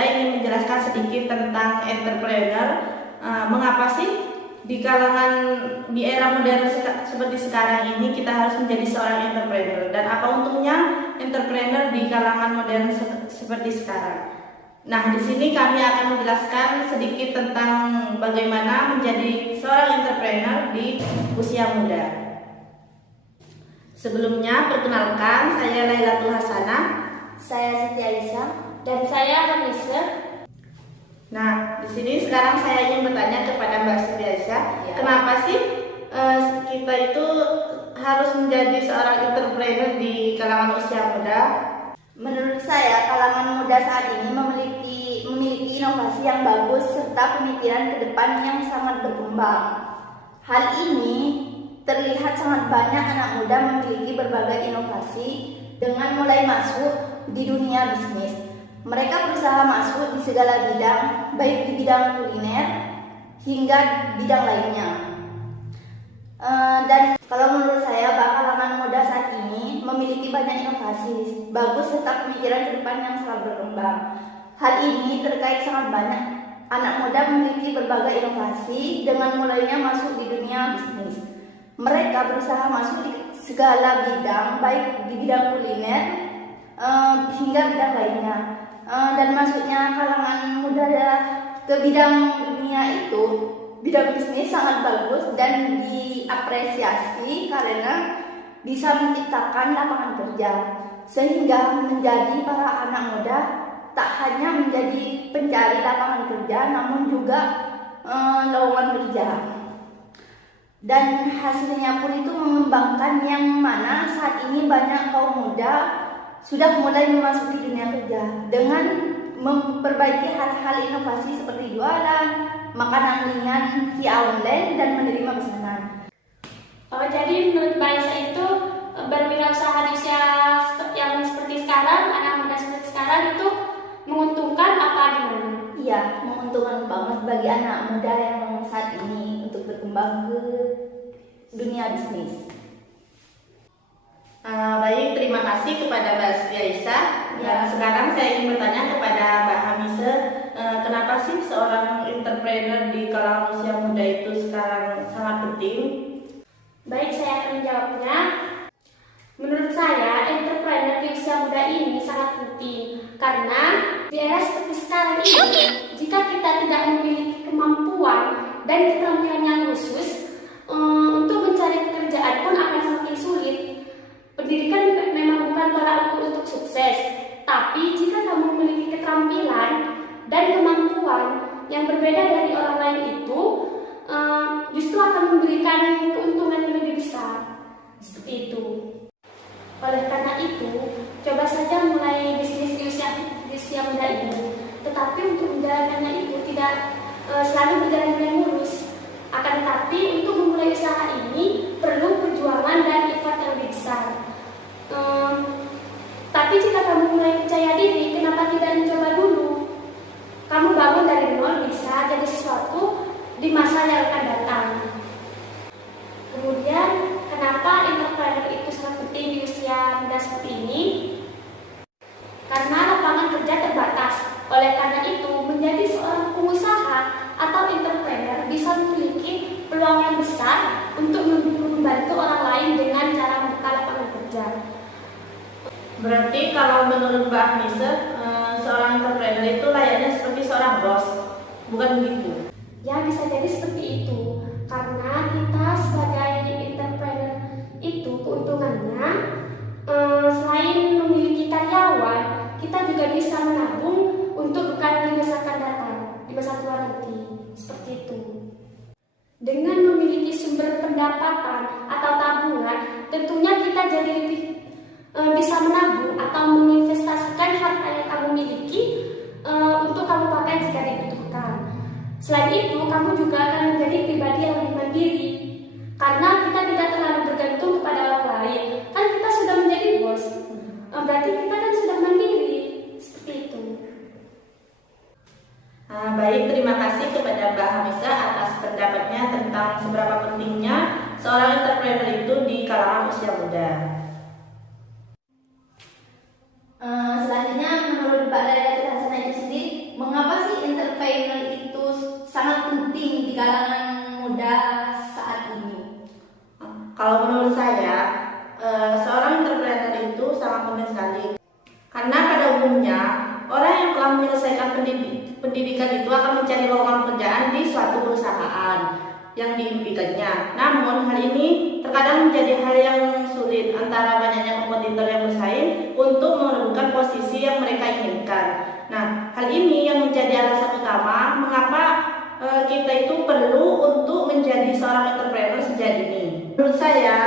saya ingin menjelaskan sedikit tentang entrepreneur. Mengapa sih di era modern seperti sekarang ini kita harus menjadi seorang entrepreneur, dan apa untungnya entrepreneur di kalangan modern seperti sekarang? Nah, di sini kami akan menjelaskan sedikit tentang bagaimana menjadi seorang entrepreneur di usia muda. Sebelumnya, perkenalkan, saya Lailatul Hasanah. Saya Siti Aisyah. Dan saya Hanisa. Nah, di sini sekarang saya ingin bertanya kepada Mbak Siti Aisyah, kenapa sih kita itu harus menjadi seorang entrepreneur di kalangan usia muda? Menurut saya, kalangan muda saat ini memiliki inovasi yang bagus serta pemikiran ke depan yang sangat berkembang. Hal ini terlihat sangat banyak anak muda memiliki berbagai inovasi dengan mulai masuk di dunia bisnis. Mereka berusaha masuk di segala bidang, baik di bidang kuliner hingga bidang lainnya. Dan kalau menurut saya, kalangan muda saat ini memiliki banyak inovasi bagus serta pemikiran ke depan yang sangat berkembang. Hal ini terkait sangat banyak anak muda memiliki berbagai inovasi dengan mulainya masuk di dunia bisnis. Mereka berusaha masuk di segala bidang, baik di bidang kuliner hingga bidang lainnya. Dan masuknya kalangan muda ke bidang dunia itu, bidang bisnis sangat bagus dan diapresiasi karena bisa menciptakan lapangan kerja, sehingga menjadi para anak muda tak hanya menjadi pencari lapangan kerja, namun juga lowongan kerja. Dan hasilnya pun itu mengembangkan, yang mana saat ini banyak kaum muda sudah mulai memasuki dunia kerja dengan memperbaiki hal-hal inovasi seperti jualan, makanan ringan via online, dan menerima pesanan. Jadi menurut Mbak Aisyah itu berwirausaha di usia yang seperti sekarang, anak muda seperti sekarang itu menguntungkan apa gimana? Iya, menguntungkan banget bagi anak muda yang saat ini untuk berkembang ke dunia bisnis. Baik, terima kasih kepada Mbak Siti Aisyah. Sekarang saya ingin bertanya kepada Mbak Hamisa, kenapa sih seorang entrepreneur di kalangan usia muda itu sekarang sangat penting? Baik, saya akan menjawabnya. Menurut saya, entrepreneur di usia muda ini sangat penting karena di era seperti sekarang ini, jika kita tidak memiliki kemampuan dan keterampilan yang khusus untuk mencari pekerjaan pun akan semakin sulit. Pendidikan memang bukan tolak ukur untuk sukses, tapi jika kamu memiliki keterampilan dan kemampuan yang berbeda dari orang lain itu, justru akan memberikan keuntungan yang lebih besar. Seperti itu. Oleh karena itu, coba saja mulai bisnis di usia muda ini. Tetapi untuk menjalankannya itu tidak selalu berjalan dengan mulus. Akan tetapi untuk memulai usaha ini perlu perjuangan dan effort yang lebih besar. Tapi jika kamu mulai percaya diri, kenapa tidak mencoba dulu? Kamu bangun dari nol bisa jadi sesuatu di masa yang akan datang. Kemudian, kenapa entrepreneur itu sangat penting di usia muda seperti ini? Karena lapangan kerja terbatas. Oleh karena itu, menjadi seorang pengusaha atau entrepreneur bisa memiliki peluang yang besar untuk membantu orang lain dengan cara membuka lapangan kerja. Berarti kalau menurut Mbak Hamisa, seorang entrepreneur itu layaknya seperti seorang bos, bukan begitu? Ya, bisa jadi seperti itu. Karena kita sebagai entrepreneur itu keuntungannya selain memiliki karyawan, kita juga bisa menabung untuk bekal di masa akan datang, di masa tua nanti. Seperti itu. Dengan memiliki sumber pendapatan atau tabungan, tentunya kita jadi lebih bisa menabung atau menginvestasikan harta yang kamu miliki untuk kamu pakai jika dibutuhkan. Selain itu, kamu juga akan menjadi pribadi yang lebih mandiri karena kita tidak terlalu bergantung kepada orang lain. Kan kita sudah menjadi bos, berarti kita kan sudah mandiri. Seperti itu. Baik, terima kasih kepada Mbak Hamisa atas pendapatnya tentang seberapa pentingnya seorang entrepreneur itu di kalangan usia muda. Selanjutnya, menurut Mbak Lailatul Hasanah itu sendiri, pendidikan itu akan mencari lowongan pekerjaan di suatu perusahaan yang diimpikannya. Namun hal ini terkadang menjadi hal yang sulit antara banyaknya kompetitor yang bersaing untuk merebutkan posisi yang mereka inginkan. Nah, hal ini yang menjadi alasan utama mengapa kita itu perlu untuk menjadi seorang entrepreneur sejak dini. Menurut saya,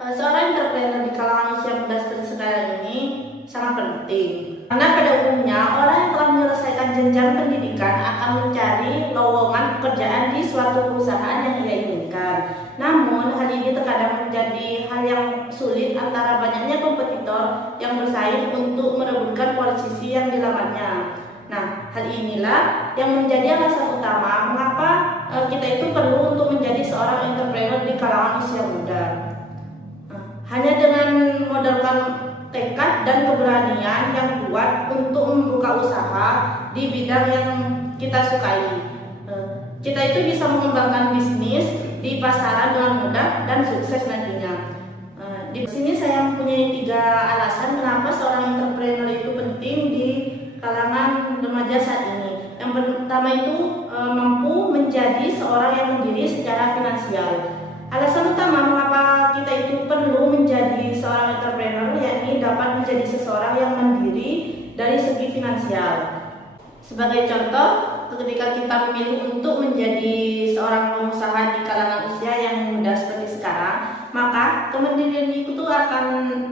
seorang entrepreneur di kalangan usia muda seperti sekarang ini sangat penting. Karena pada umumnya orang yang telah menyelesaikan jenjang pendidikan akan mencari lowongan pekerjaan di suatu perusahaan yang ia inginkan. Namun hal ini terkadang menjadi hal yang sulit antara banyaknya kompetitor yang bersaing untuk merebutkan posisi yang dilamarnya. Nah, hal inilah yang menjadi alasan utama mengapa kita itu perlu untuk menjadi seorang entrepreneur di kalangan usia muda. Hanya dengan modalkan tekad dan keberanian yang kuat untuk membuka usaha di bidang yang kita sukai, kita itu bisa mengembangkan bisnis di pasaran dengan mudah dan sukses nantinya. Di sini saya mempunyai 3 alasan kenapa seorang entrepreneur itu penting di kalangan remaja saat ini. Yang pertama itu mampu menjadi seorang yang mandiri secara finansial. Alasan utama mengapa kita itu perlu menjadi seorang entrepreneur yakni dapat menjadi seseorang yang mandiri dari segi finansial. Sebagai contoh, ketika kita memilih untuk menjadi seorang pengusaha di kalangan usia yang muda seperti sekarang, maka kemandirian itu akan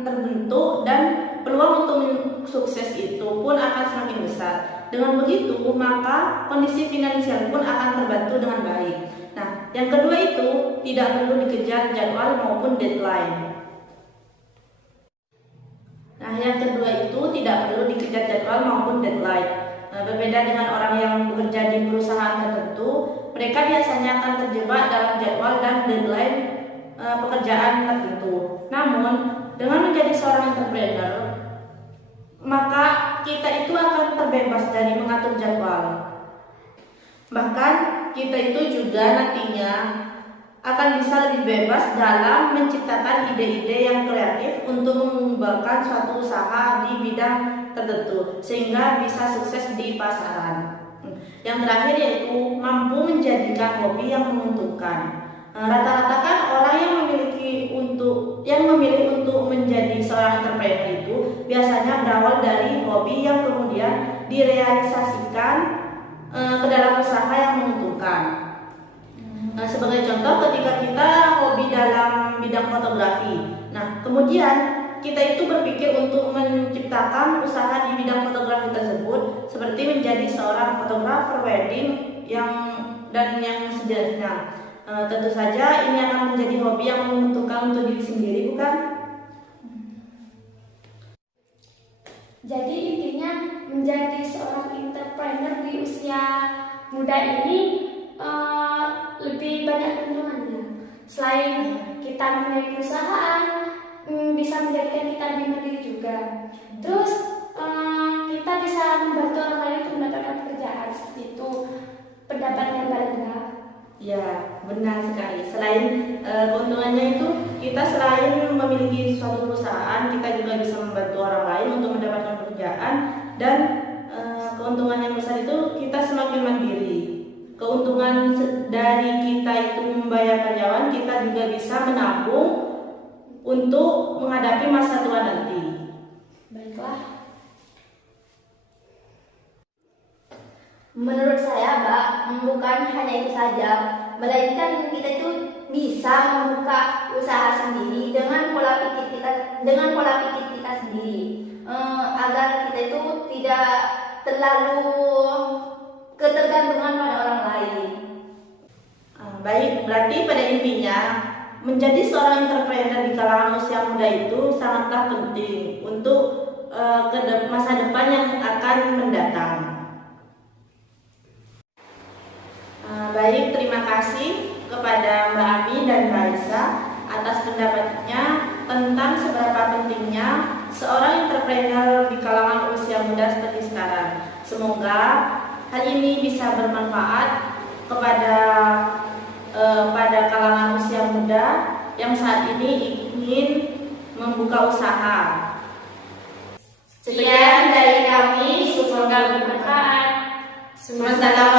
terbentuk dan peluang untuk sukses itu pun akan semakin besar. Dengan begitu, maka kondisi finansial pun akan terbantu dengan baik. Nah, yang kedua itu tidak perlu dikejar jadwal maupun deadline. Berbeda dengan orang yang bekerja di perusahaan tertentu, mereka biasanya akan terjebak dalam jadwal dan deadline pekerjaan tertentu. Namun, dengan menjadi seorang entrepreneur, maka kita itu akan terbebas dari mengatur jadwal. Bahkan kita itu juga nantinya akan bisa lebih bebas dalam menciptakan ide-ide yang kreatif untuk mengembangkan suatu usaha di bidang tertentu sehingga bisa sukses di pasaran. Yang terakhir yaitu mampu menjadikan hobi yang menguntungkan. Rata-rata kan orang yang memilih untuk menjadi seorang entrepreneur itu biasanya berawal dari hobi yang kemudian direalisasikan ke dalam usaha yang menguntungkan. Sebagai contoh, ketika kita hobi dalam bidang fotografi, nah kemudian kita itu berpikir untuk menciptakan usaha di bidang fotografi tersebut, seperti menjadi seorang fotografer wedding yang sejenisnya. Tentu saja ini akan menjadi hobi yang menguntungkan untuk diri sendiri, bukan? Jadi intinya menjadi seorang entrepreneur di usia muda ini lebih banyak keuntungannya. Selain kita memiliki perusahaan, bisa menjadikan kita lebih mandiri juga. Terus kita bisa membantu orang lain untuk mendapatkan pekerjaan seperti itu. Pendapatnya Mbak Linda? Ya, benar sekali. Selain keuntungannya itu, kita selain memiliki suatu perusahaan, kita juga bisa membantu orang lain untuk mendapatkan pekerjaan, dan keuntungan yang besar itu kita semakin mandiri. Keuntungan dari kita itu membayar karyawan, kita juga bisa menabung untuk menghadapi masa tua nanti. Baiklah. Menurut saya, Mbak, bukan hanya itu saja, melainkan kita itu bisa membuka usaha sendiri dengan pola pikir kita sendiri, agar kita itu tidak terlalu ketergantungan pada orang lain. Baik, berarti pada intinya menjadi seorang entrepreneur di kalangan usia muda itu sangatlah penting untuk masa depan yang akan mendatang. Baik, terima kasih kepada Mbak Ami dan Mbak Aisyah atas pendapatnya tentang seberapa pentingnya seorang entrepreneur di kalangan usia muda seperti sekarang. Semoga hal ini bisa bermanfaat kepada pada kalangan usia muda yang saat ini ingin membuka usaha. Sekian dari kami, semoga bermanfaat. Sementara